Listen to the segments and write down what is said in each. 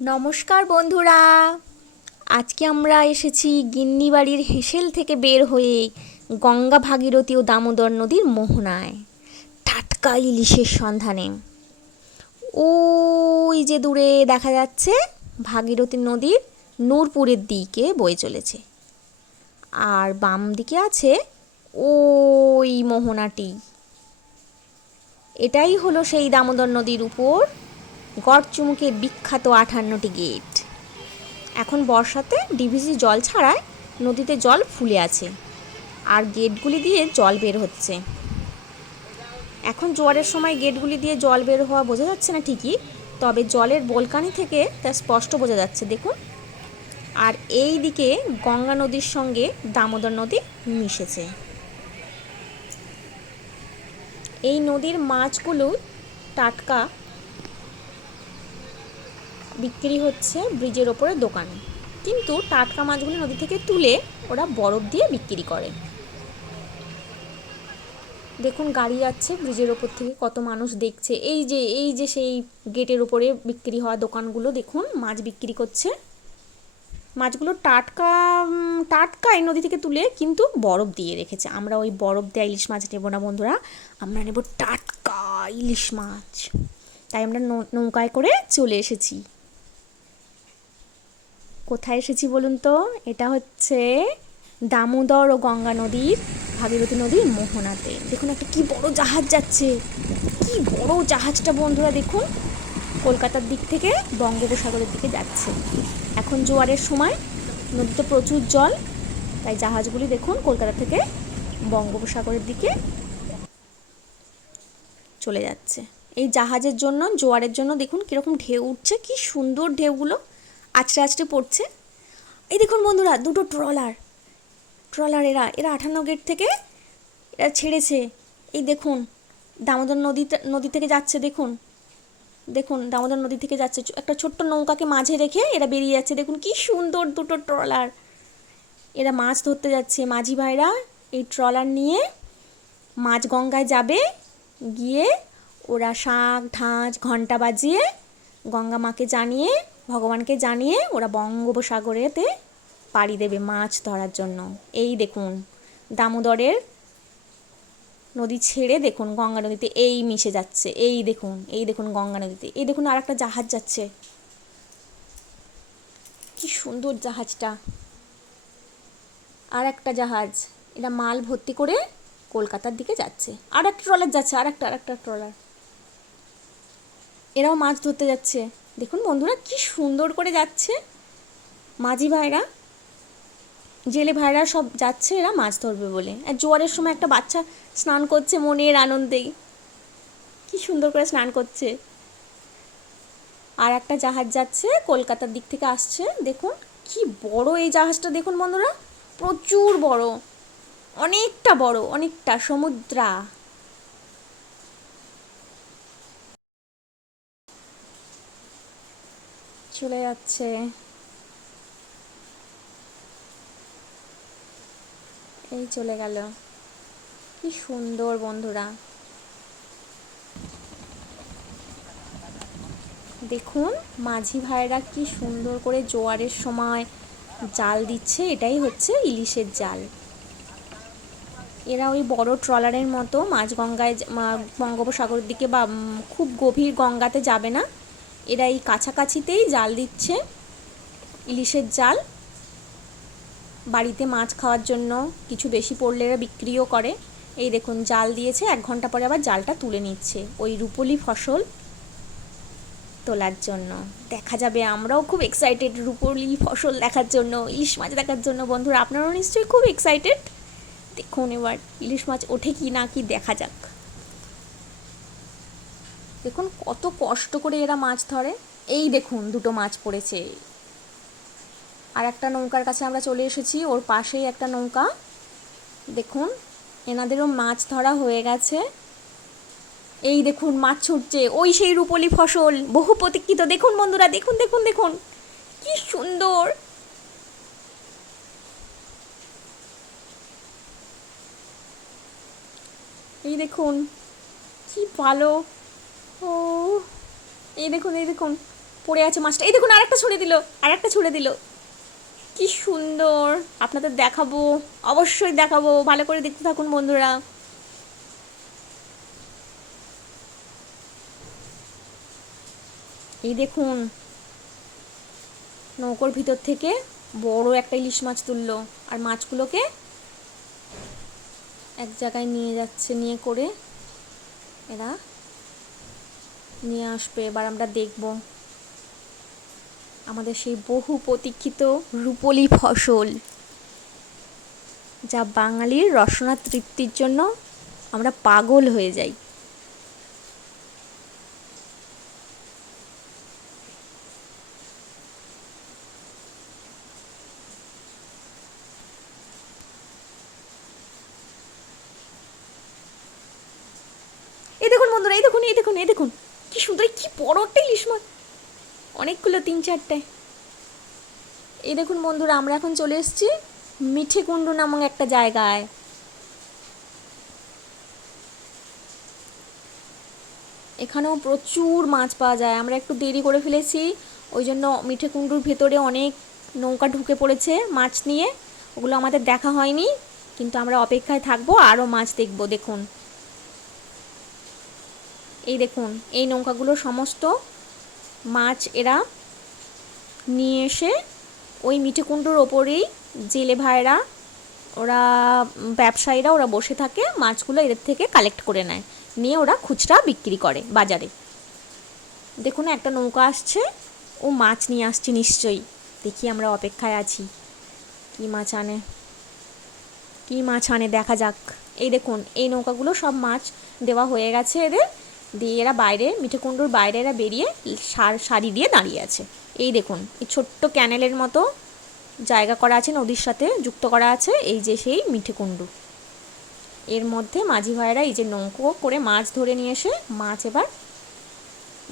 নমস্কার বন্ধুরা, আজকে আমরা এসেছি গিন্নি বাড়ির হেসেল থেকে বের হয়ে গঙ্গা ভাগীরথী ও দামোদর নদীর মোহনায় টাটকা ইলিশের সন্ধানে। ওই যে দূরে দেখা যাচ্ছে ভাগীরথী নদীর নূরপুরের দিকে বয়ে চলেছে, আর বাম দিকে আছে ওই মোহনাটি। এটাই হলো সেই দামোদর নদীর উপর গড়চুমুকের বিখ্যাত 58টি গেট। এখন বর্ষাতে ডিভিসি জল ছাড়ায় নদীতে জল ফুলে আছে, আর গেটগুলি দিয়ে জল বের হচ্ছে। এখন জোয়ারের সময় গেটগুলি দিয়ে জল বের হওয়া বোঝা যাচ্ছে না ঠিকই, তবে জলের বলকানি থেকে তা স্পষ্ট বোঝা যাচ্ছে, দেখুন। আর এই দিকে গঙ্গা নদীর সঙ্গে দামোদর নদী মিশেছে। এই নদীর মাছগুলো টাটকা বিক্রি হচ্ছে ব্রিজের ওপরে দোকানে, কিন্তু টাটকা মাছগুলো নদী থেকে তুলে ওরা বরফ দিয়ে বিক্রি করে। দেখুন গাড়ি যাচ্ছে ব্রিজের ওপর থেকে, কত মানুষ দেখছে। এই যে সেই গেটের ওপরে বিক্রি হওয়া দোকানগুলো, দেখুন মাছ বিক্রি করছে। মাছগুলো টাটকা টাটকা এই নদী থেকে তুলে কিন্তু বরফ দিয়ে রেখেছে। আমরা ওই বরফ দেওয়া ইলিশ মাছ নেব না বন্ধুরা, আমরা নেব টাটকা ইলিশ মাছ। তাই আমরা নৌকায় করে চলে এসেছি। কোথায় এসেছি বলুন তো? এটা হচ্ছে দামোদর ও গঙ্গা নদীর ভাগীরথী নদীর মোহনাতে। দেখুন একটা কি বড় জাহাজ যাচ্ছে, কি বড় জাহাজটা বন্ধুরা, দেখুন কলকাতার দিক থেকে বঙ্গোপসাগরের দিকে যাচ্ছে। এখন জোয়ারের সময়, নদীতে প্রচুর জল, তাই জাহাজগুলি দেখুন কলকাতা থেকে বঙ্গোপসাগরের দিকে চলে যাচ্ছে। এই জাহাজের জন্য, জোয়ারের জন্য দেখুন কীরকম ঢেউ উঠছে, কি সুন্দর ঢেউগুলো আছড়ে আছড়ে পড়ছে। এই দেখুন বন্ধুরা, দুটো ট্রলার ট্রলার এরা এরা 58 গেট থেকে এরা ছেড়েছে। এই দেখুন দামোদর নদী থেকে যাচ্ছে, দেখুন দেখুন দামোদর নদী থেকে যাচ্ছে। একটা ছোট্ট নৌকাকে মাঝে রেখে এরা বেরিয়ে যাচ্ছে। দেখুন কি সুন্দর দুটো ট্রলার, এরা মাছ ধরতে যাচ্ছে। মাঝি ভাইরা এই ট্রলার নিয়ে মাঝ গঙ্গায় যাবে, গিয়ে ওরা শাঁখ ঢাক ঘণ্টা বাজিয়ে গঙ্গা মাকে জানিয়ে, ভগবানকে জানিয়ে ওরা বঙ্গোপসাগরেতে পাড়ি দেবে মাছ ধরার জন্য। এই দেখুন দামোদরের নদী ছেড়ে দেখুন গঙ্গা নদীতে এই মিশে যাচ্ছে। এই দেখুন গঙ্গা নদীতে, এই দেখুন আর একটা জাহাজ যাচ্ছে, কি সুন্দর জাহাজটা। আর একটা জাহাজ, এটা মাল ভর্তি করে কলকাতার দিকে যাচ্ছে। আর একটা ট্রলার যাচ্ছে, আর একটা ট্রলার, এরাও মাছ ধরতে যাচ্ছে। দেখুন বন্ধুরা কি সুন্দর করে যাচ্ছে। মাঝি ভাইরা, জেলে ভাইরা সব যাচ্ছে এরা মাছ ধরবে বলে। আর জোয়ারের সময় একটা বাচ্চা স্নান করছে মনের আনন্দেই, কি সুন্দর করে স্নান করছে। আর একটা জাহাজ যাচ্ছে কলকাতার দিক থেকে আসছে। দেখুন কি বড় এই জাহাজটা, দেখুন বন্ধুরা প্রচুর বড়, অনেকটা বড়, অনেকটা সমুদ্রা। চলে যাচ্ছে, এই চলে গেল, কি সুন্দর বন্ধুরা। দেখুন মাঝি ভাইরা কি সুন্দর করে জোয়ারের সময় জাল দিচ্ছে, এটাই হচ্ছে ইলিশের জাল। এরা ওই বড় ট্রলারের মতো মাঝ গঙ্গায় বঙ্গোপসাগরের দিকে বা খুব গভীর গঙ্গাতে যাবে না, এরা এই কাছাকাছিতেই জাল দিচ্ছে ইলিশের জাল। বাড়িতে মাছ খাওয়ার জন্য কিছু বেশি পড়লে এরা বিক্রিও করে। এই দেখুন জাল দিয়েছে, 1 ঘন্টা পরে আবার জালটা তুলে নিচ্ছে ওই রুপোলি ফসল তোলার জন্য। দেখা যাবে, আমরাও খুব এক্সাইটেড রুপোলি ফসল দেখার জন্য, ইলিশ মাছ দেখার জন্য। বন্ধুরা আপনারাও নিশ্চয়ই খুব এক্সাইটেড। দেখুন এবার ইলিশ মাছ ওঠে কি না, কি দেখা যাক। দেখুন কত কষ্ট করে এরা মাছ ধরে। এই দেখুন দুটো মাছ পড়েছে। আর একটা নৌকার কাছে আমরা চলে এসেছি, ওর পাশেই একটা নৌকা। দেখুন এনাদেরও মাছ ধরা হয়ে গেছে। এই দেখুন মাছ ছুটছে, ওই সেই রুপোলি ফসল বহু প্রতীক্ষিত। দেখুন বন্ধুরা, দেখুন দেখুন দেখুন কি সুন্দর। এই দেখুন কি ভালো। ও এই দেখুন, এই দেখুন পড়ে আছে মাছটা। এই দেখুন আরেকটা ছুঁড়ে দিল, আরেকটা ছুঁড়ে দিল। কি সুন্দর, আপনাদের দেখাবো, অবশ্যই দেখাবো, ভালো করে দেখতে থাকুন বন্ধুরা। এই দেখুন নৌকোর ভিতর থেকে বড় একটা ইলিশ মাছ তুললো, আর মাছগুলোকে এক জায়গায় নিয়ে যাচ্ছে, নিয়ে করে এরা নিয়ে আসবে। এবার আমরা দেখব আমাদের সেই বহু প্রতীক্ষিত রূপোলি ফসল, যা বাঙালির রসনা তৃপ্তির জন্য আমরা পাগল হয়ে যাই। এই দেখুন বন্ধুরা, এই দেখুন, এই দেখুন, এই দেখুন কি সুন্দর, কি বড় একটা ইলিশ মাছ, অনেকগুলো, 3-4টে। এই দেখুন বন্ধুরা, আমরা এখন চলে এসেছি মিঠে কুণ্ডু নামক একটা জায়গায়। এখানেও প্রচুর মাছ পাওয়া যায়। আমরা একটু দেরি করে ফেলেছি, ওই জন্য মিঠে কুণ্ডুর ভেতরে অনেক নৌকা ঢুকে পড়েছে মাছ নিয়ে, ওগুলো আমাদের দেখা হয়নি, কিন্তু আমরা অপেক্ষায় থাকবো, আরও মাছ দেখব। দেখুন, এই দেখুন, এই নৌকাগুলো সমস্ত মাছ এরা নিয়ে এসে ওই মিঠে কুণ্ডুর ওপরেই জেলে ভাইরা, ওরা ব্যবসায়ীরা, ওরা বসে থাকে, মাছগুলো এদের থেকে কালেক্ট করে নেয়, নিয়ে ওরা খুচরা বিক্রি করে বাজারে। দেখুন একটা নৌকা আসছে, ও মাছ নিয়ে আসছে নিশ্চয়ই, দেখি আমরা অপেক্ষায় আছি কি মাছ আনে, কি মাছ আনে দেখা যাক। এই দেখুন এই নৌকাগুলো সব মাছ দেওয়া হয়ে গেছে এদের, দিয়ে এরা বাইরে, মিঠে কুণ্ডুর বাইরে এরা বেরিয়ে সারি দিয়ে দাঁড়িয়ে আছে। এই দেখুন এই ছোট্ট ক্যানেলের মতো জায়গা করা আছে, নদীর সাথে যুক্ত করা আছে, এই যে সেই মিঠে কুণ্ডু। এর মধ্যে মাঝি ভাইয়েরা এই যে নৌকো করে মাছ ধরে নিয়ে এসে, মাছ এবার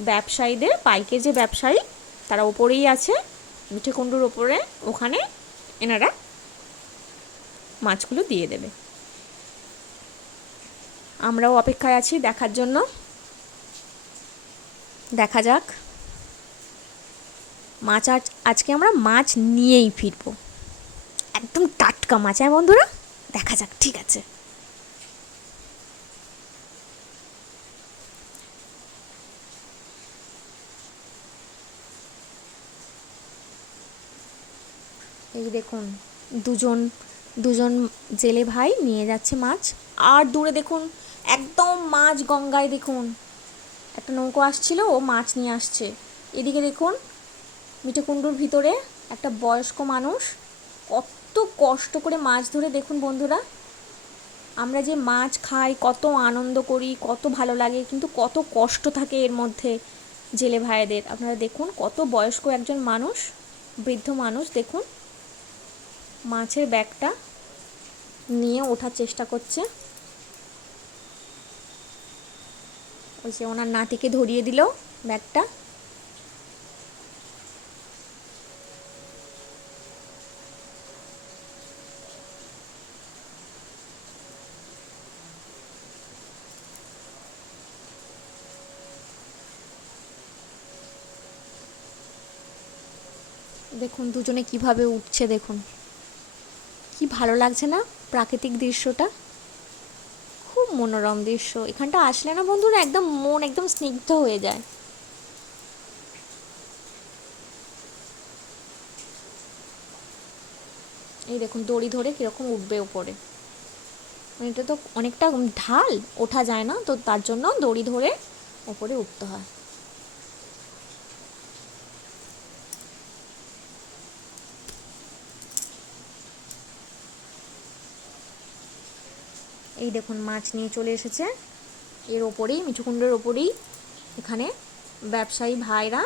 ব্যবসায়ীদের, পাইকের যে ব্যবসায়ী তারা ওপরেই আছে মিঠে কুণ্ডুর ওপরে, ওখানে এনারা মাছগুলো দিয়ে দেবে। আমরাও অপেক্ষায় আছি দেখার জন্য, দেখা যাক। মাছ আজকে আমরা মাছ নিয়েই ফিরবো, একদম টাটকা মাছ। হ্যাঁ বন্ধুরা, দেখা যাক, ঠিক আছে। এই দেখুন দুজন দুজন জেলে ভাই নিয়ে যাচ্ছে মাছ, আর দূরে দেখুন একদম মাছ গঙ্গায়, দেখুন একটা নৌকো আসছিল, ও মাছ নিয়ে আসছে। এদিকে দেখুন মিঠে কুণ্ডুর ভিতরে একটা বয়স্ক মানুষ কত কষ্ট করে মাছ ধরে, দেখুন বন্ধুরা, আমরা যে মাছ খাই, কত আনন্দ করি, কত ভালো লাগে, কিন্তু কত কষ্ট থাকে এর মধ্যে জেলে ভাইদের। আপনারা দেখুন কত বয়স্ক একজন মানুষ, বৃদ্ধ মানুষ, দেখুন মাছের ব্যাগটা নিয়ে ওঠার চেষ্টা করছে। ওই যে ওনার নাতিকে ধরিয়ে দিল ব্যাগটা। দেখুন দুজনে কিভাবে উঠছে, দেখুন কি ভালো লাগছে না প্রাকৃতিক দৃশ্যটা, খুব মনোরম দৃশ্য। এখানটা আসলে না বন্ধুরা, একদম মন একদম স্নিগ্ধ হয়ে যায়। এই দেখুন দড়ি ধরে কিরকম উঠবে উপরে, এটা তো অনেকটা ঢাল, ওঠা যায় না, তো তার জন্য দড়ি ধরে ওপরে উঠতে হয়। এই দেখুন মাছ নিয়ে চলে এসেছে, এর ওপরেই, মিঠু কুণ্ডের ওপরেই এখানে ব্যবসায়ী ভাইরা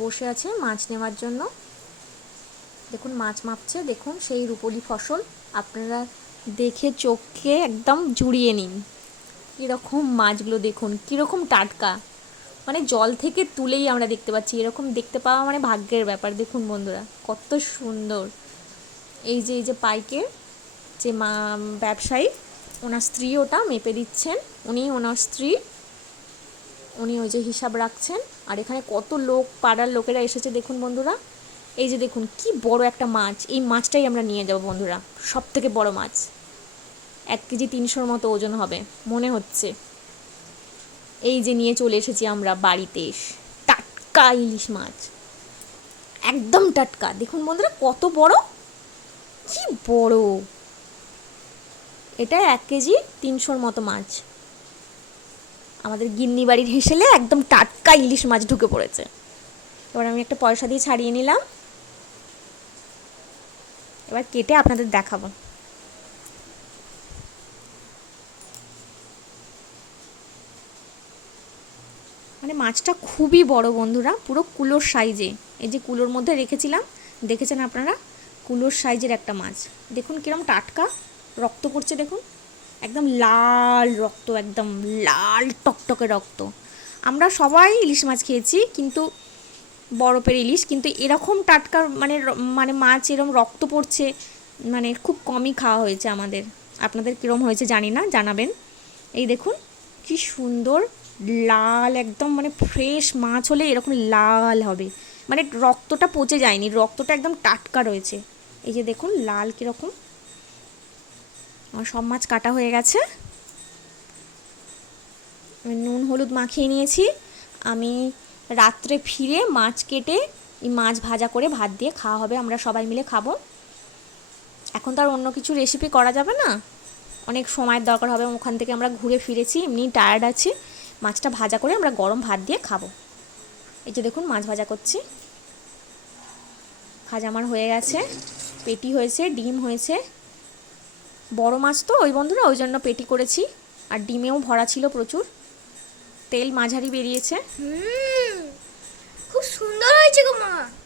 বসে আছে মাছ নেওয়ার জন্য। দেখুন মাছ মাপছে, দেখুন সেই রূপোলি ফসল, আপনারা দেখে চোখকে একদম জুড়িয়ে নিন। কীরকম মাছগুলো দেখুন, কীরকম টাটকা, মানে জল থেকে তুলেই আমরা দেখতে পাচ্ছি, এরকম দেখতে পাওয়া মানে ভাগ্যের ব্যাপার। দেখুন বন্ধুরা কত সুন্দর। এই যে পাইকের যে ব্যবসায়ী, ওনার স্ত্রী ওটা মেপে দিচ্ছেন, উনি ওনার স্ত্রী উনি ওই যে হিসাব রাখছেন। আর এখানে কত লোক, পাড়ার লোকেরা এসেছে দেখুন বন্ধুরা। এই যে দেখুন কি বড় একটা মাছ, এই মাছটাই আমরা নিয়ে যাব বন্ধুরা, সব থেকে বড় মাছ, 1 কেজি 300-র মতো ওজন হবে মনে হচ্ছে। এই যে নিয়ে চলে এসেছি আমরা বাড়িতে, টাটকা ইলিশ মাছ, একদম টাটকা। দেখুন বন্ধুরা কত বড়, কি বড়, এটা 1 কেজি 300-র মতো মাছ। আমাদের গিন্নি বাড়ির হেসেলে একদম টাটকা ইলিশ মাছ ঢুকে পড়েছে। এবার আমি একটা পয়সা দিয়ে ছাড়িয়ে নিলাম, এবার কেটে আপনাদের দেখাবো। মানে মাছটা খুবই বড় বন্ধুরা, পুরো কুলোর সাইজে। এই যে কুলোর মধ্যে রেখেছিলাম, দেখেছেন আপনারা, কুলোর সাইজের একটা মাছ। দেখুন কিরম টাটকা, রক্ত পড়ছে দেখুন, একদম লাল রক্ত, একদম লাল টকটকে রক্ত। আমরা সবাই ইলিশ মাছ খেয়েছি, কিন্তু বরফের ইলিশ, কিন্তু এরকম টাটকা মানে মানে মাছ এরকম রক্ত পড়ছে মানে খুব কমই খাওয়া হয়েছে আমাদের। আপনাদের কীরকম হয়েছে জানি না, জানাবেন। এই দেখুন কি সুন্দর লাল, একদম মানে ফ্রেশ মাছ হলে এরকম লাল হবে, মানে রক্তটা পচে যায়নি, রক্তটা একদম টাটকা রয়েছে। এই যে দেখুন লাল কীরকম। আমার সব মাছ কাটা হয়ে গেছে, নুন হলুদ মাখিয়ে নিয়েছি। আমি রাত্রে ফিরে মাছ কেটে এই মাছ ভাজা করে ভাত দিয়ে খাওয়া হবে, আমরা সবাই মিলে খাবো। এখন তো আর অন্য কিছু রেসিপি করা যাবে না, অনেক সময়ের দরকার হবে। ওখান থেকে আমরা ঘুরে ফিরেছি, এমনি টায়ার্ড আছি। মাছটা ভাজা করে আমরা গরম ভাত দিয়ে খাবো। এই যে দেখুন মাছ ভাজা করছি, ভাজা আমার হয়ে গেছে, পেটি হয়েছে, ডিম হয়েছে। বড় মাছ তো ওই বন্ধুরা, ওই জন্য পেটি করেছি, আর ডিমেও ভরা ছিল প্রচুর, তেল মাঝারি বেরিয়েছে।